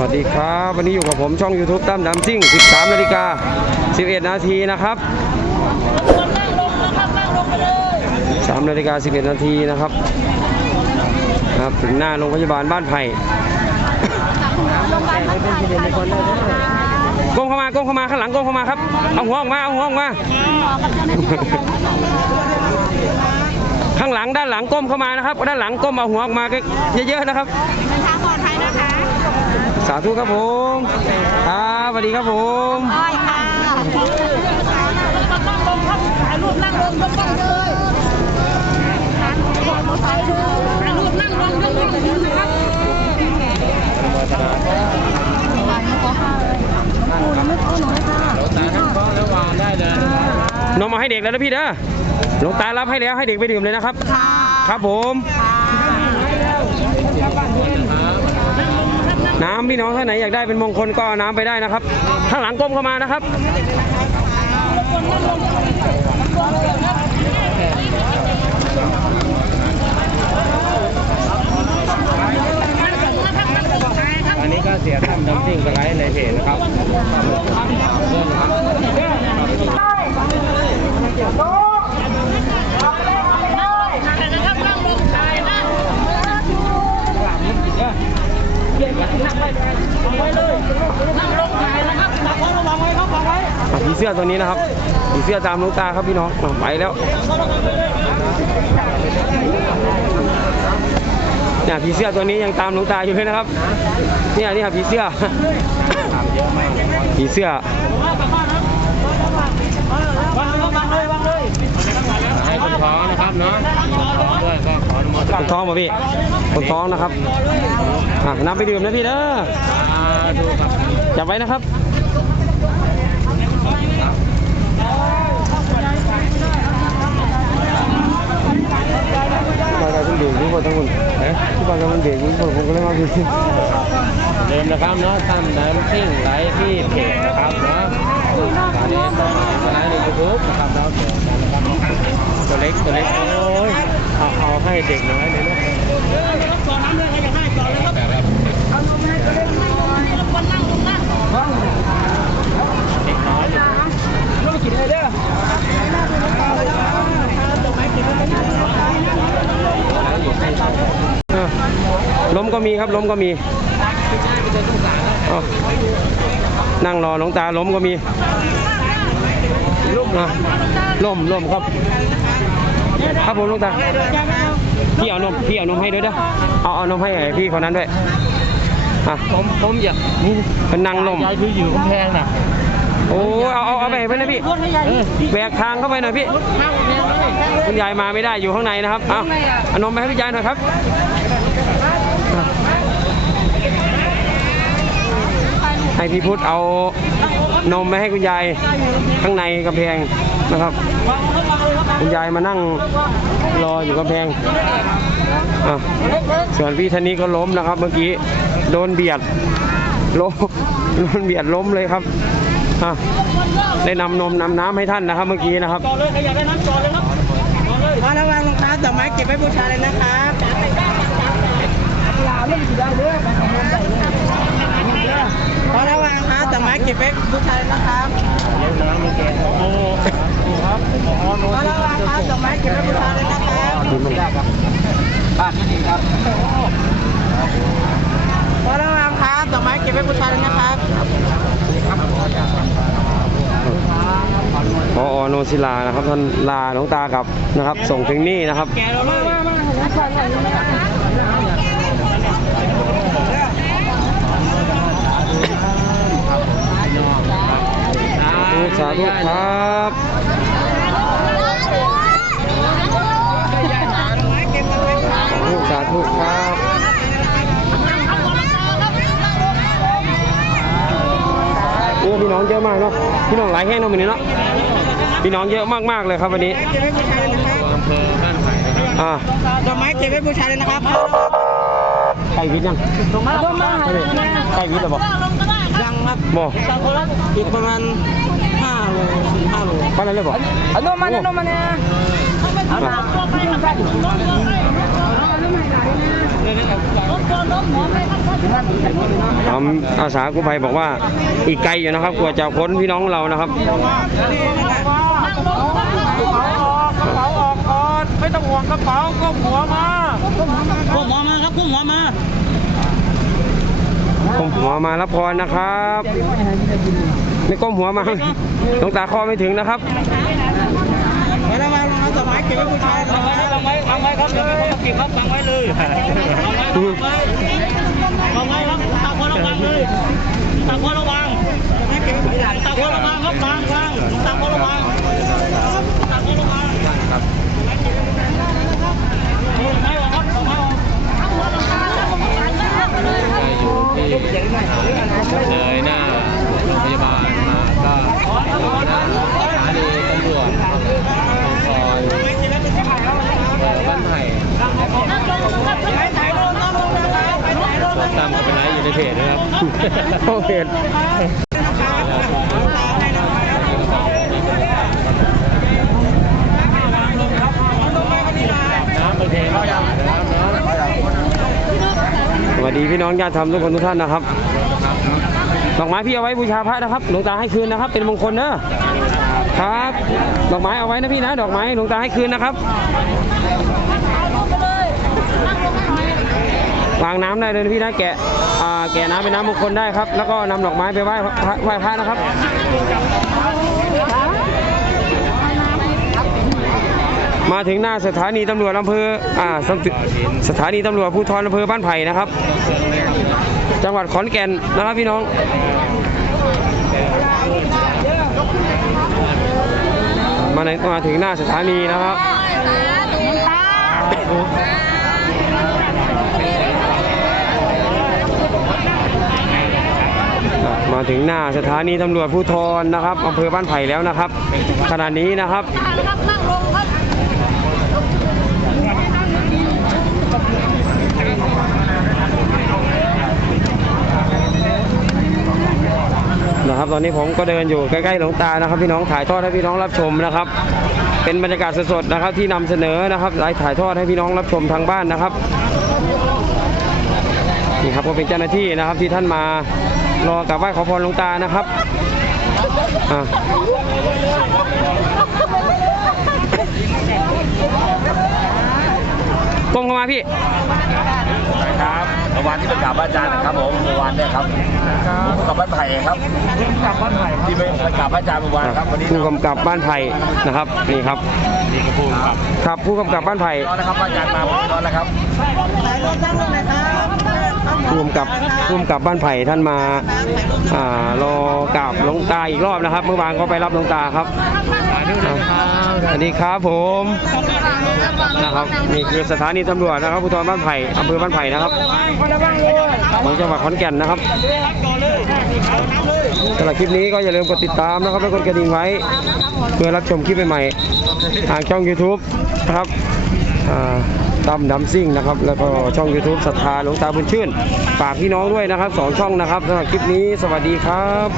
วัสดีครับ วันนี้อยู่กับผมช่อง YouTube ตั้มดำซิ่ง 13 นาฬิกา 11 นาทีนะครับ3นาฬิกา 11 นาทีนะครับครับถึงหน้าโรงพยาบาลบ้านไผ่ก้มเข้ามาก้มเข้ามาข้างหลังก้มเข้ามาครับ เอาหัวออกมา เอาหัวออกมา ข้างหลังด้านหลังก้มเข้ามานะครับ ด้านหลังก้มเอาหัวออกมาเยอะๆนะครับ สาธุครับผมครับสวัสดีครับผมอ้อยค่ะนั่งลงครับถ่ายรูปนั่งลงยกมือเลยถ่ายรูปนั่งลงยกมือนะครับนมมาให้เด็กแล้วนะพี่เด้อหลวงตารับให้แล้วให้เด็กไปดื่มเลยนะครับค่ะครับผม น้ำพี่น้องท่านไหนอยากได้เป็นมงคลก็เอาน้ำไปได้นะครับข้างหลังก้มเข้ามานะครับอันนี้ก็เสียท่านดำซิ่งสไลด์ในเพจนะครับนะครับนั่งลงถ่ายนะ อะ ผีเสื้อตัวนี้นะครับผีเสื้อตามลูกตาครับพี่น้องไปแล้วเนี่ยผีเสื้อตัวนี้ยังตามลวงตาอยู่เลยนะครับเนี่ยนี่ครับผีเสื้อผีเสื้อให้คนท้องนะครับเนาะด้วยก็ขออนุโมท คนท้องป่ะพี่คนท้องนะครับอะนำไปดื่มนะพี่เด้อนาดูครับจับไว้นะครับมาการคุณเด็กนี่คนทั้งคนที่บ้านการคุณเด็กนี่คนผมก็เลยมาดูสิเดิมนะครับเนาะท่านดำซิ่งไลฟ์ที่เพจนะครับเนาะตอนนี้ตอนนี้สไลด์ในยูทูบนะครับแล้วตัวเล็กตัวเล็กโอ้ย เอาเอาให้เด็กน้อยเลยนะเด็กน้อยอยู่เออล้มก็มีครับล้มก็มีเอานั่งรอหลวงตาล้มก็มีอะล้มล้มครับ ครับผมหลวงตา พี่เอานมพี่เอานมให้ด้วยเด้อเอาเอานมให้ไอ้พี่คนนั้นด้วยอะผมผมอยากนี่เป็นนางลมยายคืออยู่กำแพงน่ะโอ้เอาเอาเอาไปไปนะพี่แบกทางเข้าไปหน่อยพี่คุณยายมาไม่ได้อยู่ข้างในนะครับเอาเอานมไปให้พี่ยายหน่อยครับให้พี่พุทธเอานมไปให้คุณยายข้างในกำแพงนะครับ คุณยายมานั่งรออยู่กำแพงส่วนพี่ท่านนี้ก็ล้มนะครับ เมื่อกี้โดนเบียดล้มโดนเบียดล้มเลยครับได้นำนมนำน้ำให้ท่านนะครับ เมื่อกี้นะครับขอระวังรองเท้าดอกไม้เก็บไว้บูชาเลยนะครับขอระวังรองเท้าดอกไม้เก็บไว้บูชาเลยนะครับเลี้ยงน้ำมีแกงโอ้โหครับอ๋อโน้ขอระวังรองเท้าดอกไม้เก็บไว้บูชาเลยนะครับบ้านที่ดีครับขอระวังรองเท้าดอกไม้เก็บไว้ บูชาเลยนะครับพอโนศิลานะครับท่านลาหลวงตากับนะครับ ส่งถึงนี่นะครับสาธุครับ สาธุสาธุครับโอ้พี่ น้องเยอะมากเนาะพี่น้องหลายแห่งเนาะวันนี้เนาะพี่น้องเยอะมากๆเลยครับวันนี้เก็บไว้บูชาเลยนะครับอำเภอบ้านไผ่นะครับอ่าดอกไม้เก็บไว้บูชาเลยนะครับไก่วิทย์ยังไก่วิทย์หรอบอกยังครับบอกอีกประมาณ5โลถึง5โลไปเลยเลยบอกเอานมมาเอานมมาเนี่ยอะทา งอาสากู้ภัยบอกว่าอีกไกลอยู่นะครับกว่าจะพ้นพี่น้องเรานะครับกระเป๋าออกก่อนไม่ต้องห่วงกระเป๋าก้มหัวมาพุ่มหัวมาครับพุ่มหัวมาก้มหัวมารับพรนะครับ ไม่ก้มหัวมาหลวงตาข้อไม่ถึงนะครับ สมัยเก็บไว้บูชาทำไว้ทำไว้ทำไว้ครับเดี๋ยวมีคนมาเก็บครับฟังไว้เลยทำไว้ทำไว้ครับตาคนระวังเลยตาคนระวังตาคนระวังครับฟังฟังตาคนระวังตาคนระวังไม่หรอกครับไม่หรอก อยู่ที่เลยหน้าพยาบาลมาก็เลยหน้าสถานีตำรวจซอยเอ่อบ้านไผ่ส่วนตามก็เป็นไลฟ์อยู่ในเพจนะครับ โอเคสวัสดีพี่น้องญาติธรรมทุกคนทุกท่านนะครับดอกไม้พี่เอาไว้บูชาพระนะครับ หลวงตาให้คืนนะครับ เป็นมงคลเนอะครับ ดอกไม้เอาไว้นะพี่นะ ดอกไม้หลวงตาให้คืนนะครับ วางน้ำได้เลยพี่นะแกะแกะน้ำเป็นน้ำมงคลได้ครับ แล้วก็นำดอกไม้ไปไหว้ไหว้พระนะครับมาถึงหน้าสถานีตำรวจอำเภออ่าสถสถานีตำรวจภูธรอำเภอบ้านไผ่นะครับ จังหวัดขอนแก่นนะครับพี่น้อง มาในมาถึงหน้าสถานีนะครับ มาถึงหน้าสถานีตำรวจภูธรนะครับอำเภอบ้านไผ่แล้วนะครับ ขณะนี้นะครับนะครับตอนนี้ผมก็เดินอยู่ใกล้ๆหลวงตานะครับ พี่น้องถ่ายทอดให้พี่น้องรับชมนะครับ เป็นบรรยากาศสดๆนะครับที่นำเสนอนะครับไลฟ์ถ่ายทอดให้พี่น้องรับชมทางบ้านนะครับนี่ครับก็เป็นเจ้าหน้าที่นะครับที่ท่านมา รอกราบไหว้ขอพรหลวงตานะครับอะกงเข้ามาพี่ครับเมื่อวานที่ไปกราบพระอาจารย์นะครับผมเมื่อวานเนี่ยครับผู้กำกับบ้านไผ่ครับกลับบ้านไผ่ที่ไปไปกราบพระอาจารย์เมื่อวานครับวันนี้ผู้กำกับบ้านไผ่นะครับนี่ครับนี่ก็พูดครับครับผู้กำกับบ้านไผ่ร้อนนะครับพระอาจารย์มาผมร้อนแล้วครับ ถ่ายรูปตั้งรูปหน่อยครับ ผู้กำกับผู้กำกับบ้านไผ่ท่านมาอ่ารอกราบหลวงตาอีกรอบนะครับ เมื่อวานก็ไปรับหลวงตาครับอะสวัสดีครับผมนะครับนี่คือสถานีตำรวจนะครับภูธรบ้านไผ่อำเภอบ้านไผ่นะครับของจังหวัดขอนแก่นนะครับสำหรับคลิปนี้ก็อย่าลืมกดติดตามนะครับและกดกระดิ่งไว้ เพื่อรับชมคลิปใหม่ๆทางช่อง YouTube นะครับอ่า ตั้มดำซิ่งนะครับ แล้วก็ช่อง YouTube ศรัทธาหลวงตาบุญชื่น ฝากพี่น้องด้วยนะครับสองช่องนะครับสำหรับคลิปนี้สวัสดีครับ